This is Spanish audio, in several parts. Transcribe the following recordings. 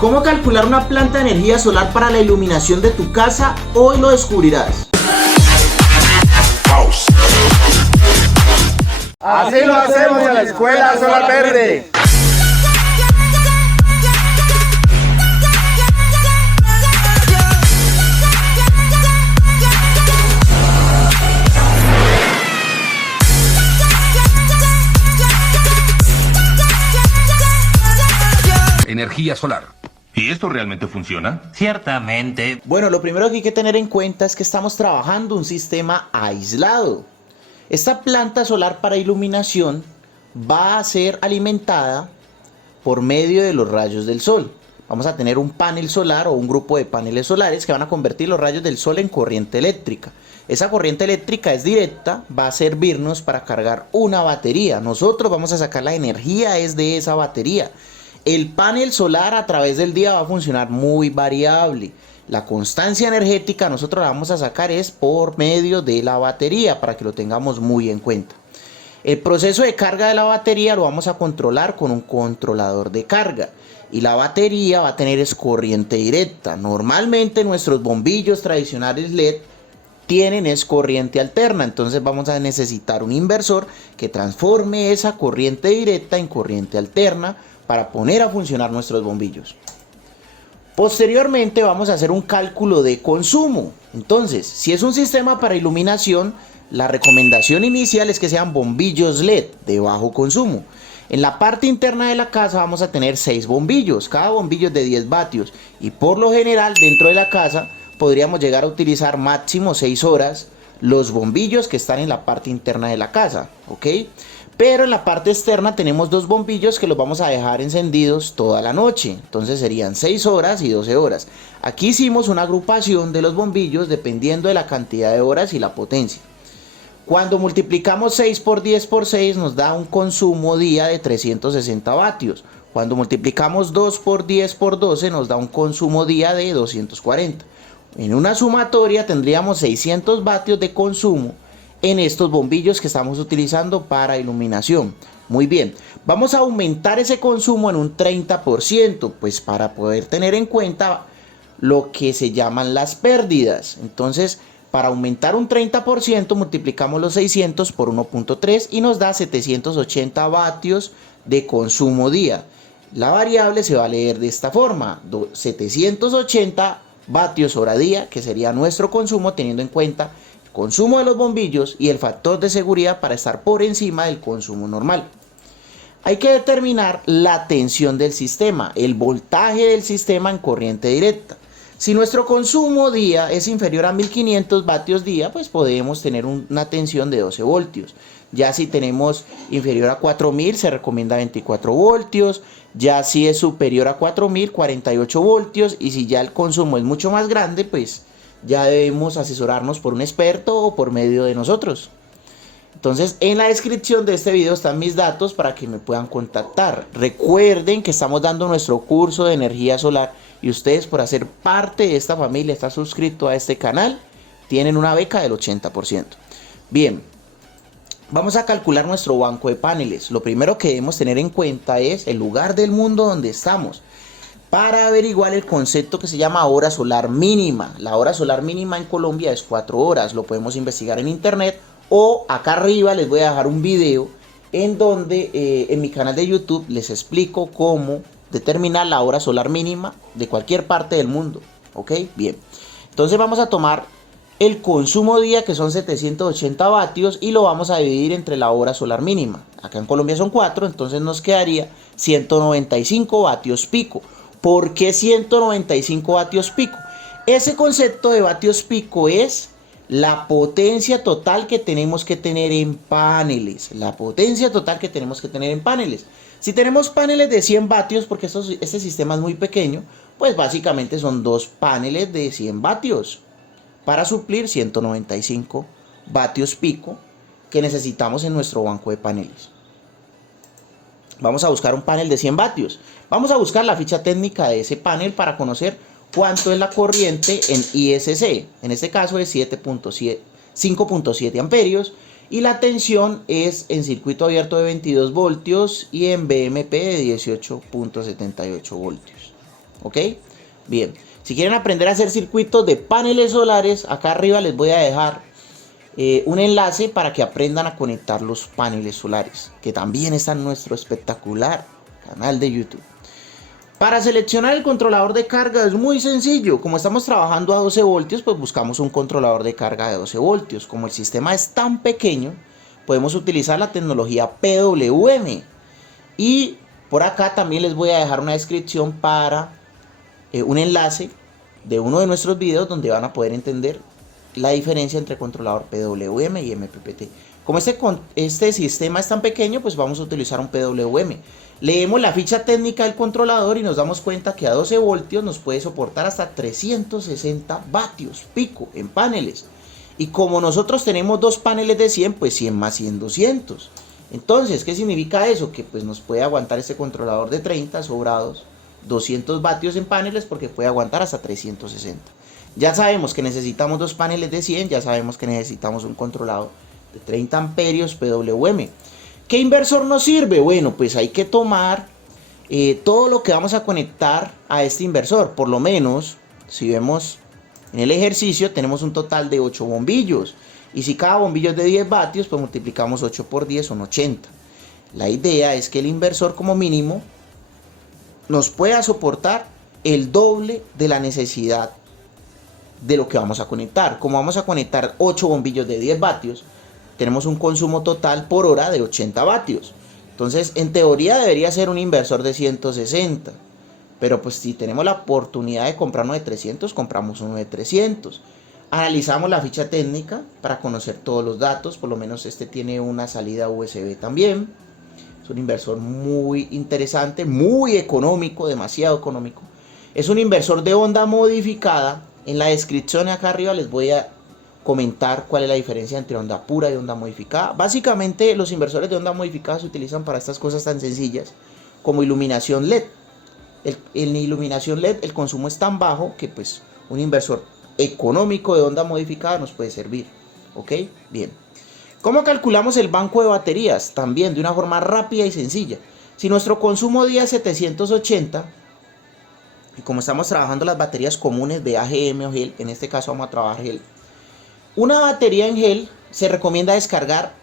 ¿Cómo calcular una planta de energía solar para la iluminación de tu casa? Hoy lo descubrirás. Así lo hacemos en la Escuela Solar Verde. Energía solar. ¿Y esto realmente funciona? Ciertamente. Bueno, lo primero que hay que tener en cuenta es que estamos trabajando un sistema aislado. Esta planta solar para iluminación va a ser alimentada por medio de los rayos del sol. Vamos a tener un panel solar o un grupo de paneles solares que van a convertir los rayos del sol en corriente eléctrica. Esa corriente eléctrica es directa, va a servirnos para cargar una batería. Nosotros vamos a sacar la energía desde esa batería. El panel solar a través del día va a funcionar muy variable. La constancia energética nosotros la vamos a sacar es por medio de la batería, para que lo tengamos muy en cuenta. El proceso de carga de la batería lo vamos a controlar con un controlador de carga. Y la batería va a tener corriente directa. Normalmente nuestros bombillos tradicionales LED tienen corriente alterna. Entonces vamos a necesitar un inversor que transforme esa corriente directa en corriente alterna para poner a funcionar nuestros bombillos. Posteriormente vamos a hacer un cálculo de consumo. Entonces, si es un sistema para iluminación, la recomendación inicial es que sean bombillos LED de bajo consumo. En la parte interna de la casa vamos a tener 6 bombillos, cada bombillo es de 10 vatios. Y por lo general dentro de la casa podríamos llegar a utilizar máximo 6 horas los bombillos que están en la parte interna de la casa, ¿ok? Pero en la parte externa tenemos 2 bombillos que los vamos a dejar encendidos toda la noche. Entonces serían 6 horas y 12 horas. Aquí hicimos una agrupación de los bombillos dependiendo de la cantidad de horas y la potencia. Cuando multiplicamos 6 por 10 por 6 nos da un consumo día de 360 vatios. Cuando multiplicamos 2 por 10 por 12 nos da un consumo día de 240. En una sumatoria tendríamos 600 vatios de consumo en estos bombillos que estamos utilizando para iluminación. Muy bien, vamos a aumentar ese consumo en un 30%, pues para poder tener en cuenta lo que se llaman las pérdidas. Entonces, para aumentar un 30% multiplicamos los 600 por 1.3 y nos da 780 vatios de consumo día. La variable se va a leer de esta forma, 780 vatios hora día, que sería nuestro consumo teniendo en cuenta consumo de los bombillos y el factor de seguridad para estar por encima del consumo normal. Hay que determinar la tensión del sistema, el voltaje del sistema en corriente directa. Si nuestro consumo día es inferior a 1500 vatios día, pues podemos tener una tensión de 12 voltios. Ya si tenemos inferior a 4000 se recomienda 24 voltios. Ya si es superior a 4000, 48 voltios. Y si ya el consumo es mucho más grande, pues ya debemos asesorarnos por un experto o por medio de nosotros. Entonces, en la descripción de este video están mis datos para que me puedan contactar. Recuerden que estamos dando nuestro curso de energía solar y ustedes, por hacer parte de esta familia, estar suscrito a este canal, tienen una beca del 80%. Bien, vamos a calcular nuestro banco de paneles. Lo primero que debemos tener en cuenta es el lugar del mundo donde estamos, para averiguar el concepto que se llama hora solar mínima. La hora solar mínima en Colombia es 4 horas. Lo podemos investigar en internet, o acá arriba les voy a dejar un video en donde en mi canal de YouTube les explico cómo determinar la hora solar mínima de cualquier parte del mundo. ¿Ok? Bien. Entonces vamos a tomar el consumo día, que son 780 vatios, y lo vamos a dividir entre la hora solar mínima. Acá en Colombia son 4, entonces nos quedaría 195 vatios pico. ¿Por qué 195 vatios pico? Ese concepto de vatios pico es la potencia total que tenemos que tener en paneles. La potencia total que tenemos que tener en paneles. Si tenemos paneles de 100 vatios, porque este sistema es muy pequeño, pues básicamente son 2 paneles de 100 vatios para suplir 195 vatios pico que necesitamos en nuestro banco de paneles. Vamos a buscar un panel de 100 vatios. Vamos a buscar la ficha técnica de ese panel para conocer cuánto es la corriente en ISC. En este caso es 5.7 amperios. Y la tensión es en circuito abierto de 22 voltios y en BMP de 18.78 voltios. ¿Ok? Bien. Si quieren aprender a hacer circuitos de paneles solares, acá arriba les voy a dejar un enlace para que aprendan a conectar los paneles solares, que también está en nuestro espectacular canal de YouTube. Para seleccionar el controlador de carga es muy sencillo. Como estamos trabajando a 12 voltios, pues buscamos un controlador de carga de 12 voltios. Como el sistema es tan pequeño, podemos utilizar la tecnología PWM. Y por acá también les voy a dejar una descripción para un enlace de uno de nuestros videos donde van a poder entender la diferencia entre controlador PWM y MPPT. Como este sistema es tan pequeño, pues vamos a utilizar un PWM. Leemos la ficha técnica del controlador y nos damos cuenta que a 12 voltios nos puede soportar hasta 360 vatios pico en paneles. Y como nosotros tenemos dos paneles de 100, pues 100 más 100, 200. Entonces, ¿qué significa eso? Que pues nos puede aguantar este controlador de 30 sobrados 200 vatios en paneles porque puede aguantar hasta 360. Ya sabemos que necesitamos dos paneles de 100, ya sabemos que necesitamos un controlador de 30 amperios PWM. ¿Qué inversor nos sirve? Bueno, pues hay que tomar todo lo que vamos a conectar a este inversor. Por lo menos, si vemos en el ejercicio, tenemos un total de 8 bombillos. Y si cada bombillo es de 10 vatios, pues multiplicamos 8 por 10, son 80. La idea es que el inversor como mínimo nos pueda soportar el doble de la necesidad de lo que vamos a conectar. Como vamos a conectar 8 bombillos de 10 vatios, tenemos un consumo total por hora de 80 vatios. Entonces, en teoría debería ser un inversor de 160. Pero pues si tenemos la oportunidad de comprar uno de 300, compramos uno de 300. Analizamos la ficha técnica para conocer todos los datos. Por lo menos este tiene una salida USB también. Es un inversor muy interesante, muy económico, demasiado económico. Es un inversor de onda modificada. En la descripción acá arriba les voy a comentar cuál es la diferencia entre onda pura y onda modificada. Básicamente los inversores de onda modificada se utilizan para estas cosas tan sencillas como iluminación LED. En iluminación LED el consumo es tan bajo que pues un inversor económico de onda modificada nos puede servir. ¿Ok? Bien. ¿Cómo calculamos el banco de baterías? También de una forma rápida y sencilla. Si nuestro consumo día es 780, y como estamos trabajando las baterías comunes de AGM o gel, en este caso vamos a trabajar gel. Una batería en gel se recomienda descargar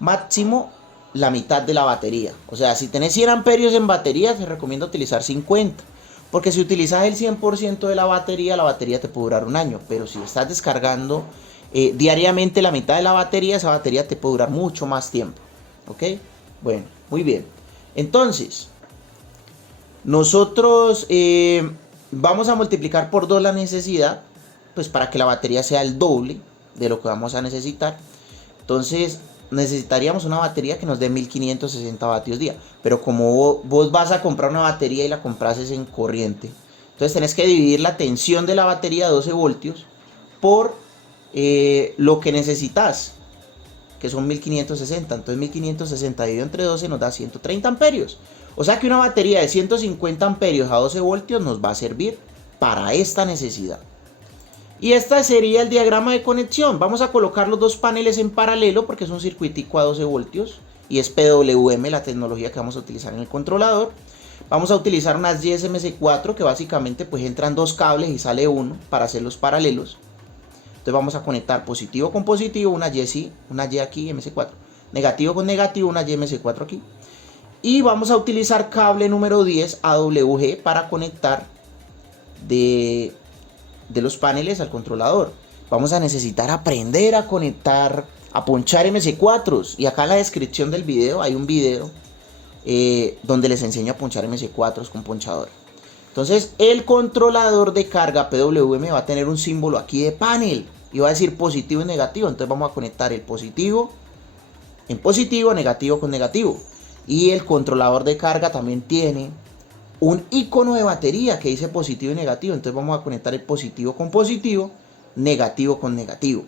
máximo la mitad de la batería. O sea, si tenés 100 amperios en batería, se recomienda utilizar 50. Porque si utilizas el 100% de la batería te puede durar un año. Pero si estás descargando diariamente la mitad de la batería, esa batería te puede durar mucho más tiempo. ¿Ok? Bueno, muy bien. Entonces, nosotros vamos a multiplicar por 2 la necesidad, pues para que la batería sea el doble de lo que vamos a necesitar. Entonces necesitaríamos una batería que nos dé 1560 vatios día. Pero como vos vas a comprar una batería y la compras en corriente, entonces tenés que dividir la tensión de la batería 12 voltios por lo que necesitas, que son 1560. Entonces 1560 dividido entre 12 nos da 130 amperios. O sea que una batería de 150 amperios a 12 voltios nos va a servir para esta necesidad. Y este sería el diagrama de conexión. Vamos a colocar los dos paneles en paralelo porque es un circuitico a 12 voltios. Y es PWM la tecnología que vamos a utilizar en el controlador. Vamos a utilizar unas YSMC4 que básicamente pues entran dos cables y sale uno para hacer los paralelos. Entonces vamos a conectar positivo con positivo, una Y aquí, MC4. Negativo con negativo, una YMC4 aquí. Y vamos a utilizar cable número 10 AWG para conectar de los paneles al controlador. Vamos a necesitar aprender a conectar, a ponchar MC4s. Y acá en la descripción del video hay un video donde les enseño a ponchar MC4s con ponchador. Entonces el controlador de carga PWM va a tener un símbolo aquí de panel y va a decir positivo y negativo. Entonces vamos a conectar el positivo en positivo, negativo con negativo. Y el controlador de carga también tiene un icono de batería que dice positivo y negativo. Entonces vamos a conectar el positivo con positivo, negativo con negativo.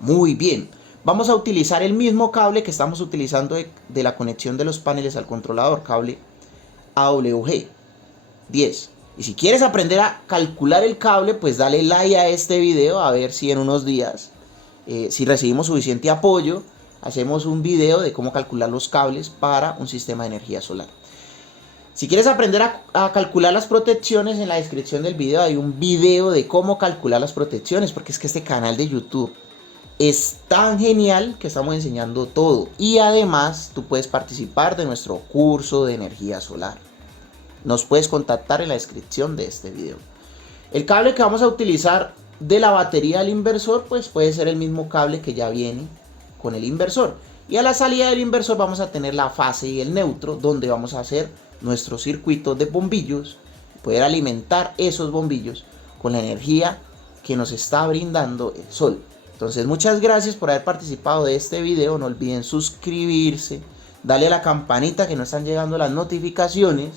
Muy bien. Vamos a utilizar el mismo cable que estamos utilizando de la conexión de los paneles al controlador, cable AWG 10. Y si quieres aprender a calcular el cable, pues dale like a este video, a ver si en unos días, si recibimos suficiente apoyo, hacemos un video de cómo calcular los cables para un sistema de energía solar. Si quieres aprender a calcular las protecciones, en la descripción del video hay un video de cómo calcular las protecciones, porque es que este canal de YouTube es tan genial que estamos enseñando todo. Y además tú puedes participar de nuestro curso de energía solar. Nos puedes contactar en la descripción de este video. El cable que vamos a utilizar de la batería del inversor, pues puede ser el mismo cable que ya viene con el inversor. Y a la salida del inversor vamos a tener la fase y el neutro, donde vamos a hacer nuestro circuito de bombillos, poder alimentar esos bombillos con la energía que nos está brindando el sol. Entonces, muchas gracias por haber participado de este video. No olviden suscribirse, darle a la campanita que no están llegando las notificaciones,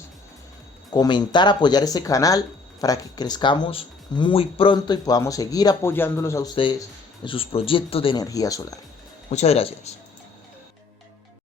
comentar, apoyar este canal para que crezcamos muy pronto y podamos seguir apoyándolos a ustedes en sus proyectos de energía solar. Muchas gracias.